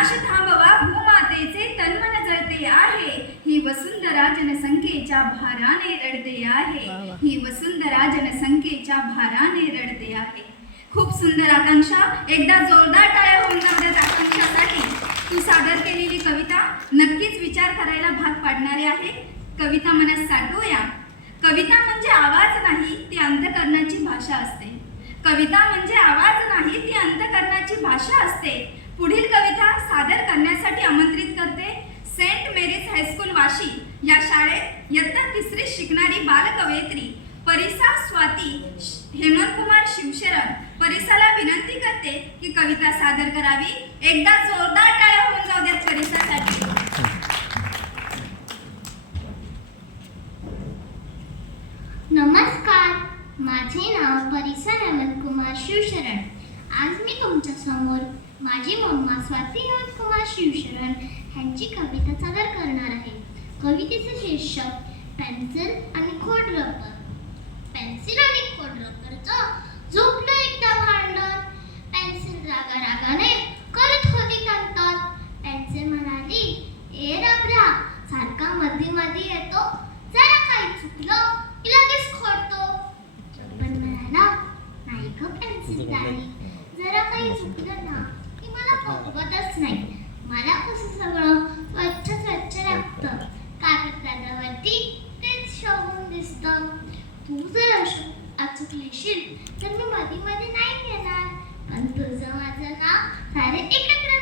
नाश थांबवा भूमातेचे तन्मन जळते आहे. ही वसुंधरा जनसंख्येच्या भाराने रडते आहे. ही वसुंधरा जनसंख्येच्या भाराने रडते आहे. खूप सुंदर आकांक्षा. एकदा जोरदार टाळ्या होऊन जाऊ द्यात आकांक्षासाठी. तू सादर केलेली कविता नक्कीच विचार करायला भाग पाडणारी आहे. कविता मनात साठवूया. कविता म्हणजे आवाज नाही, ती अंतःकरणाची भाषा असते. कविता म्हणजे आवाज नाही, ती अंतःकरणाची भाषा असते. पुढील कविता सादर करण्यासाठी आमंत्रित करते सेंट मेरीज हायस्कूल वाशी या शाळेत इयत्ता 3रीत शिकणारी बालकवयित्री परिसा स्वाती हेमंतकुमार शिवशरण. परिसाला विनंती करते की कविता सादर करावी. एकदा जोरदार टाळ्या होऊन जाऊ द्यात परिसासाठी. नमस्कार, माझे नाव परिसा हेमंतकुमार शिवशरण. आज मी तुमच्या समोर माझी मम्मा स्वाती हेमंतकुमार शिवशरण ह्यांची कविता सादर करणार आहे. कवितेचे शीर्षक पेन्सिल आणि खोडरबर. पेन्सिल आणि खोडरबरचं झोपलं एकदा भांडण. पेन्सिल रागाने करत होती तंतन. पेन्सिल म्हणाली, ए रबरा, सारखा मध्ये मध्ये येतो, जरा काही चुकलं की लगेच खोडतो. पण म्हणाला, नाही ग पेन्सिल ताई, जरा काही चुकलं ना की मला बघवतच नाही. मला कसं सगळं स्वच्छ स्वच्छ लागतं. कागदावरती तेच शोभून दिसतं. तू जर अचूक लिहिशील तर मी मध्ये मध्ये नाही येणार. पण तुझं माझं नाव सारे एकत्र